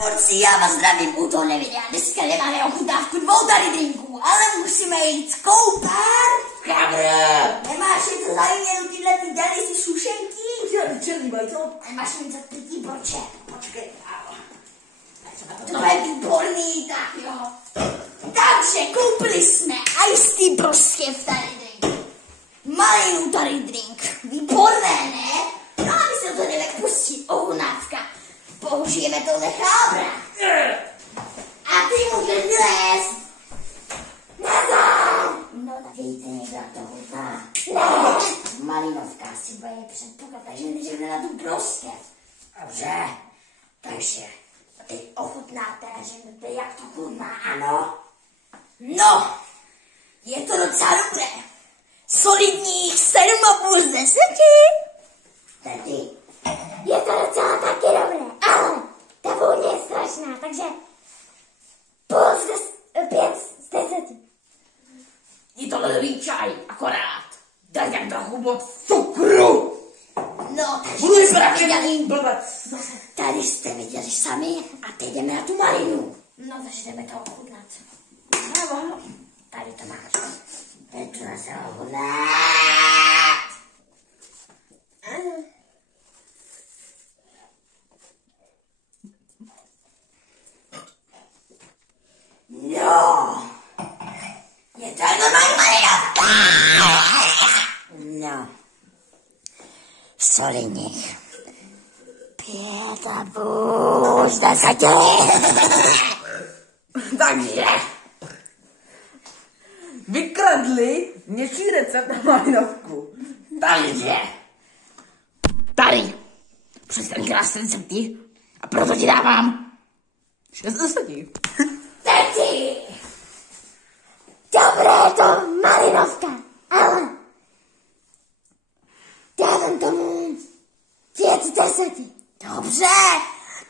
Borci, já vás zdravím u tohle videa. Dneska nemáme ochutnávku 2 tady drinků, ale musíme jít koupat. Kamera! Nemáš něco za výměnu, tyhle ty dělali si sušenky? Černý mají to? Nemáš mi za pití broče. Počkej, to je výborný, tak jo. Takže koupili jsme iced tea broskev tady drink. Malinu tady drink. Výborné, ne? No a my se to jdeme pustit, ochutnávka. Použijeme tohle chábra. A ty můžeš vylézt. Nazad! No tak víte někdo, jak to chutná. Ne! Malinovka si bude předpoklad, takže nejdřív na tu broskev. Dobře. Takže teď ochutnáte a řeknete, jak to chutná, ano? No! Je to docela dobré. Solidních 7,5 z 10. Tady. Je to docela taky dobré, ale ta vůně je strašná, takže 5 z 10. Je to ledový čaj, akorát. Daj tam trochu moc cukru. No, takže Budu vypadat nějaký blbec. tady jste viděli sami a teď jdeme na tu malinu. No, takže jdeme to ochutnat. No, tady to máš. Teď to zase ochutnat. No, je to normální malina. No, solidních 5,5 z 10. Takže vykradli něčí recept na malinovku. Takže tady přes ten krásný recepty a proto ti dávám 6 z 10. Teti! Dobré to, malinovka, ale dávám tomu 5 z 10. Dobře,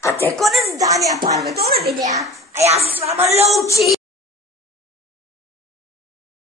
a to je konec, dámy a pánové, tohle videa a já se s váma loučím.